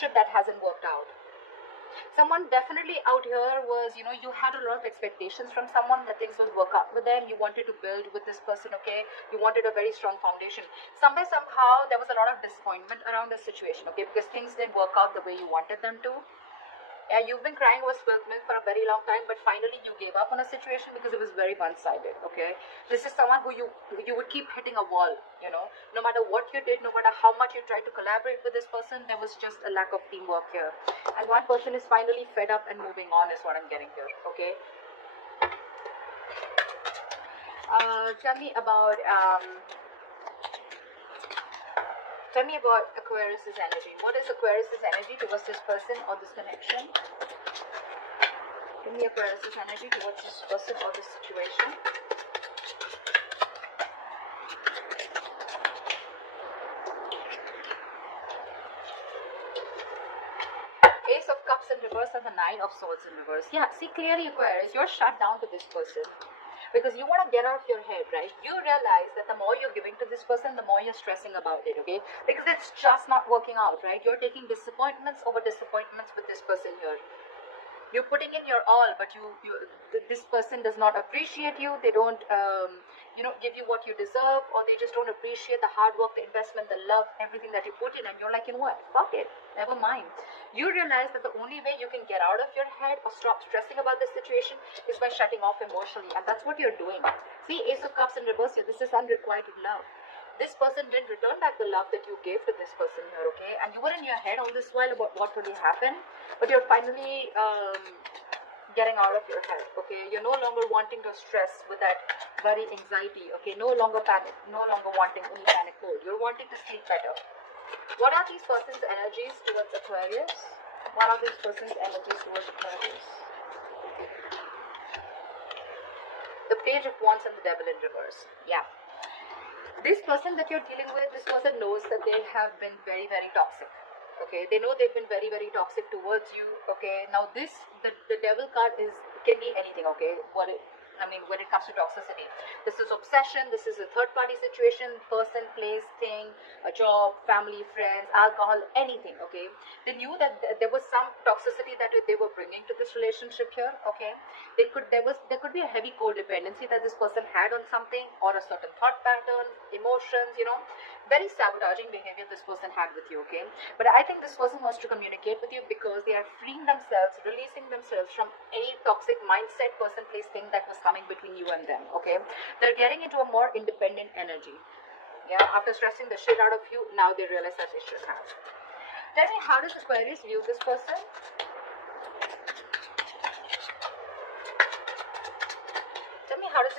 relationship that hasn't worked out. Someone definitely out here was, you had a lot of expectations from someone that things would work out with them. You wanted to build with this person, okay? You wanted a very strong foundation. Somehow, there was a lot of disappointment around the situation, okay? Because things didn't work out the way you wanted them to. Yeah, you've been crying over spilled milk for a very long time, but finally you gave up on a situation because it was very one-sided, okay? This is someone who you would keep hitting a wall, no matter what you did, no matter how much you tried to collaborate with this person, there was just a lack of teamwork here. And one person is finally fed up and moving on is what I'm getting here, okay? Tell me about Aquarius's energy. What is Aquarius's energy towards this person or this connection? Give me Aquarius's energy towards this person or this situation. Ace of Cups in reverse and the Nine of Swords in reverse. Yeah, see clearly Aquarius, you're shut down to this person. Because you want to get out of your head, right? You realize that the more you're giving to this person, the more you're stressing about it, okay? Because it's just not working out, right? You're taking disappointments over disappointments with this person here. You're putting in your all, but this person does not appreciate you. They don't, give you what you deserve, or they just don't appreciate the hard work, the investment, the love, everything that you put in. And you're like, you know what? Fuck it. Never mind. You realize that the only way you can get out of your head or stop stressing about this situation is by shutting off emotionally, and that's what you're doing. See, Ace of Cups in reverse here. This is unrequited love. This person didn't return back the love that you gave to this person here, okay? And you were in your head all this while about what really happened, but you're finally getting out of your head, okay? You're no longer wanting to stress with that very anxiety, okay? No longer panic, no longer wanting any panic mode. You're wanting to sleep better. What are these person's energies towards Aquarius? What are these person's energies towards Aquarius? The Page of Wands and the Devil in reverse. Yeah. This person that you're dealing with, this person knows that they have been very, very toxic. Okay, they know they've been very, very toxic towards you. Okay, now the devil card can be anything. Okay, when it comes to toxicity, this is obsession, this is a third party situation, person, place, thing, a job, family, friends, alcohol, anything. Okay, they knew that there was some toxicity that they were bringing to this relationship here. Okay, there could be a heavy codependency that this person had on something, or a certain thought pattern, emotions, very sabotaging behavior this person had with you. Okay, but I think this person wants to communicate with you because they are freeing themselves, releasing themselves from any toxic mindset, person, place, thing that was coming between you and them. Okay, they're getting into a more independent energy. Yeah, after stressing the shit out of you, now they realize that they should have. Tell me, how does Aquarius view this person? Tell me, how does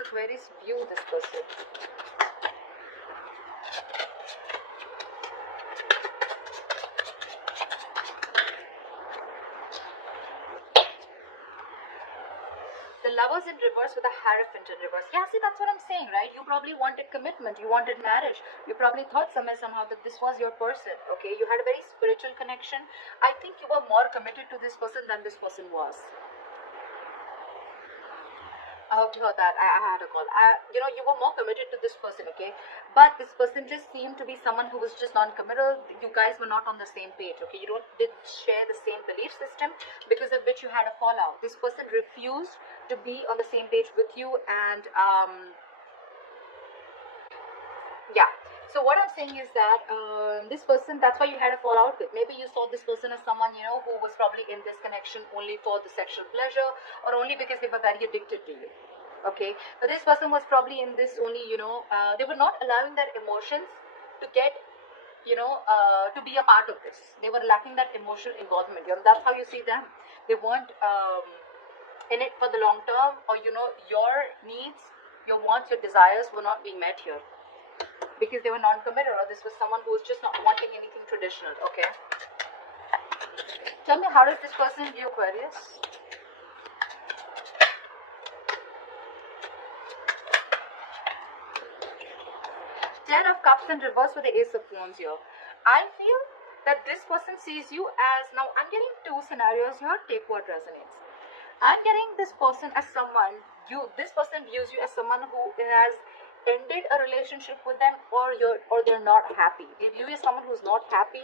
Aquarius view this person? The Lovers in reverse with a Hierophant in reverse. Yeah, see, that's what I'm saying, right? You probably wanted commitment. You wanted marriage. You probably thought somehow that this was your person, okay? You had a very spiritual connection. I think you were more committed to this person than this person was. I hope you heard that. I had a call. You were more committed to this person, okay? But this person just seemed to be someone who was just non-committal. You guys were not on the same page, okay? You didn't share the same belief system, because of which you had a fallout. This person refused to be on the same page with you, and yeah. So what I'm saying is that this person, that's why you had a fallout with. Maybe you saw this person as someone, who was probably in this connection only for the sexual pleasure, or only because they were very addicted to you. Okay, so this person was probably in this only, they were not allowing their emotions to get, to be a part of this. They were lacking that emotional involvement. That's how you see them. They weren't in it for the long term, or, your needs, your wants, your desires were not being met here, because they were non-committal, or this was someone who was just not wanting anything traditional. Okay, tell me, how does this person view Aquarius? Ten of Cups in reverse with the Ace of Wands here. I feel that this person sees you as, now I'm getting two scenarios here, take what resonates. I'm getting this person as someone, this person views you as someone who has ended a relationship with them, or they're not happy. They view you as someone who's not happy.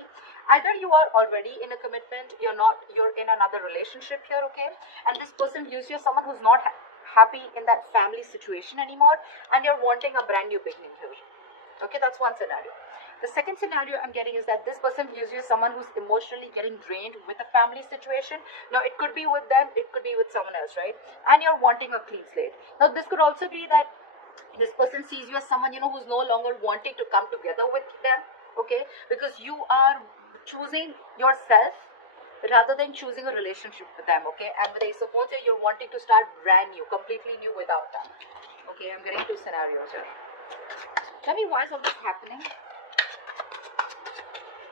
Either you are already in a commitment, you're in another relationship here, okay? And this person views you as someone who's not happy in that family situation anymore, and you're wanting a brand new beginning here. Okay, that's one scenario. The second scenario I'm getting is that this person views you as someone who's emotionally getting drained with a family situation. Now, it could be with them, it could be with someone else, right? And you're wanting a clean slate. Now, this could also be that this person sees you as someone, who's no longer wanting to come together with them, okay? Because you are choosing yourself rather than choosing a relationship with them, okay? And with Ace of Wands, you're wanting to start brand new, completely new without them. Okay, I'm getting two scenarios here. Tell me, why is all this happening?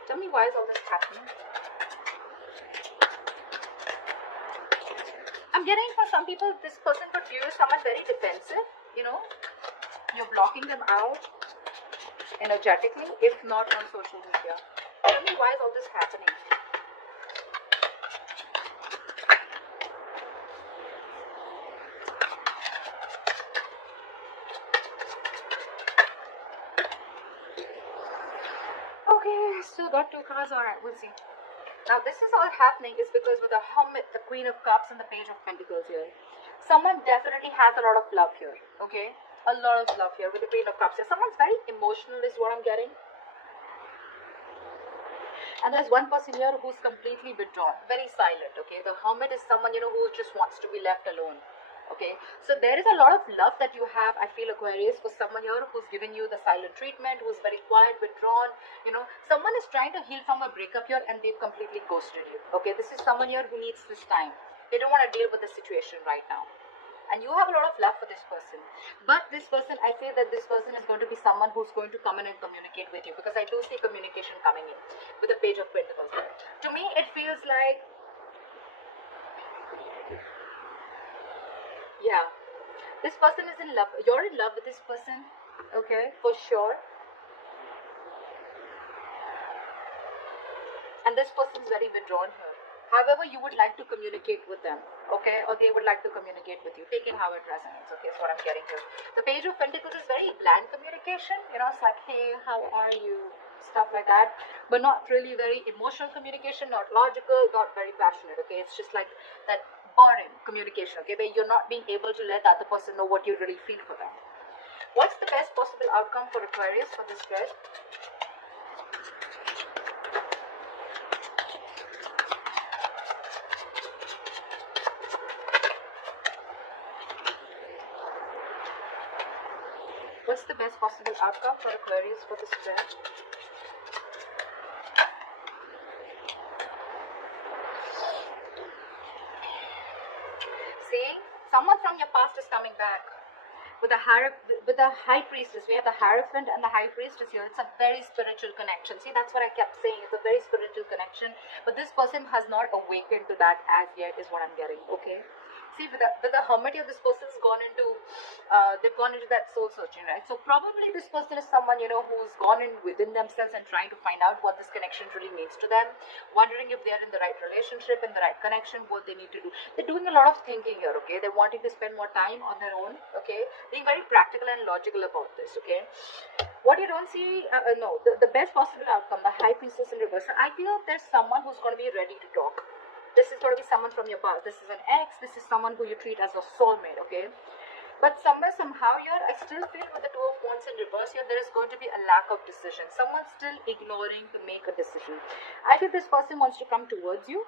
Tell me, why is all this happening? I'm getting, for some people, this person could view someone very defensive, You're blocking them out energetically, if not on social media. Tell me, why is all this happening? Okay, still got two cards. Alright, we'll see. Now, this is all happening is because with the Hermit, the Queen of Cups, and the Page of Pentacles here, someone definitely has a lot of love here, okay? A lot of love here with the Queen of Cups here. Someone's very emotional is what I'm getting. And there's one person here who's completely withdrawn, very silent, okay? The Hermit is someone, who just wants to be left alone. Okay, so there is a lot of love that you have, I feel, Aquarius, for someone here who's giving you the silent treatment, who's very quiet, withdrawn. Someone is trying to heal from a breakup here and they've completely ghosted you. Okay, this is someone here who needs this time. They don't want to deal with the situation right now. And you have a lot of love for this person. But this person, I feel that this person is going to be someone who's going to come in and communicate with you, because I do see communication coming in with the Page of Pentacles. To me, it feels like, yeah, this person is in love. You're in love with this person, okay, for sure. And this person is very withdrawn here. However, you would like to communicate with them, okay, or they would like to communicate with you. Take in how it resonates, okay, is what I'm getting here. The Page of Pentacles is very bland communication, it's like, hey, how are you, stuff like that, but not really very emotional communication, not logical, not very passionate, okay? It's just like that boring communication, okay, where you're not being able to let the other person know what you really feel for them. What's the best possible outcome for Aquarius for this spread? What's the best possible outcome for Aquarius for this spread? See, someone from your past is coming back. With the High Priestess, we have the Hierophant and the High Priestess here. It's a very spiritual connection. See, that's what I kept saying. It's a very spiritual connection. But this person has not awakened to that as yet, is what I'm getting. Okay. See, with the Hermit here, this person's gone into, they've gone into that soul searching, right? So probably this person is someone, who's gone in within themselves and trying to find out what this connection really means to them, wondering if they're in the right relationship, in the right connection, what they need to do. They're doing a lot of thinking here, okay? They're wanting to spend more time on their own, okay? Being very practical and logical about this, okay? What you don't see, the best possible outcome, the High Priestess in reverse. I feel there's someone who's going to be ready to talk. This is going to be someone from your past. This is an ex. This is someone who you treat as a soulmate, okay? But somehow here, I still feel with the Two of Wands in reverse here, there is going to be a lack of decision. Someone's still ignoring to make a decision. I feel this person wants to come towards you,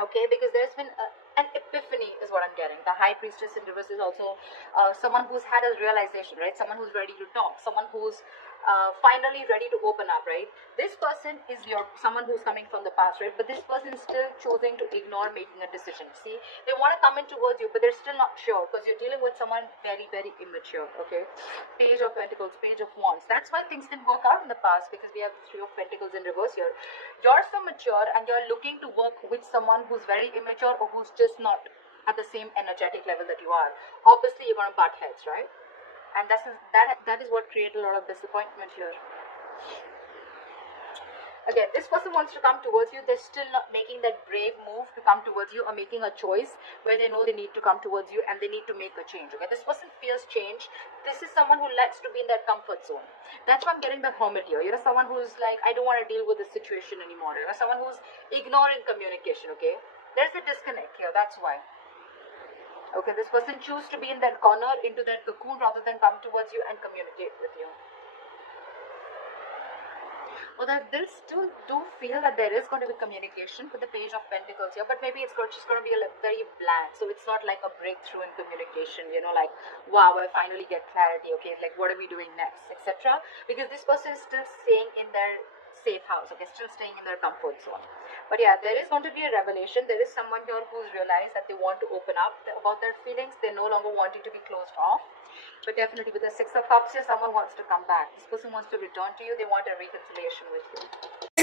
okay? Because there's been an epiphany is what I'm getting. The High Priestess in reverse is also someone who's had a realization, right? Someone who's ready to talk. Someone who's finally ready to open up, right? This person is someone who's coming from the past, right? But this person is still choosing to ignore making a decision. See, they want to come in towards you, but they're still not sure because you're dealing with someone very, very immature, okay? Page of Pentacles, Page of Wands. That's why things didn't work out in the past, because we have the Three of Pentacles in reverse here. You're so mature and you're looking to work with someone who's very immature or who's just not at the same energetic level that you are. Obviously, you're going to butt heads, right? And that is what created a lot of disappointment here. Again, this person wants to come towards you. They're still not making that brave move to come towards you, or making a choice where they know they need to come towards you and they need to make a change. Okay, this person fears change. This is someone who likes to be in that comfort zone. That's why I'm getting the Hermit here. You're someone who's like, I don't want to deal with this situation anymore. You're someone who's ignoring communication. Okay, there's a disconnect here. That's why. Okay, this person choose to be in that corner, into that cocoon, rather than come towards you and communicate with you. Or that they still do feel that there is going to be communication with the Page of Pentacles here, but maybe it's just going to be very bland. So it's not like a breakthrough in communication, you know, like, wow, I finally get clarity. Okay, like, what are we doing next, etc. Because this person is still staying in their safe house. Okay, still staying in their comfort zone. But yeah, there is going to be a revelation. There is someone here who's realized that they want to open up about their feelings. They're no longer wanting to be closed off. But definitely with the Six of Cups here, someone wants to come back. This person wants to return to you. They want a reconciliation with you.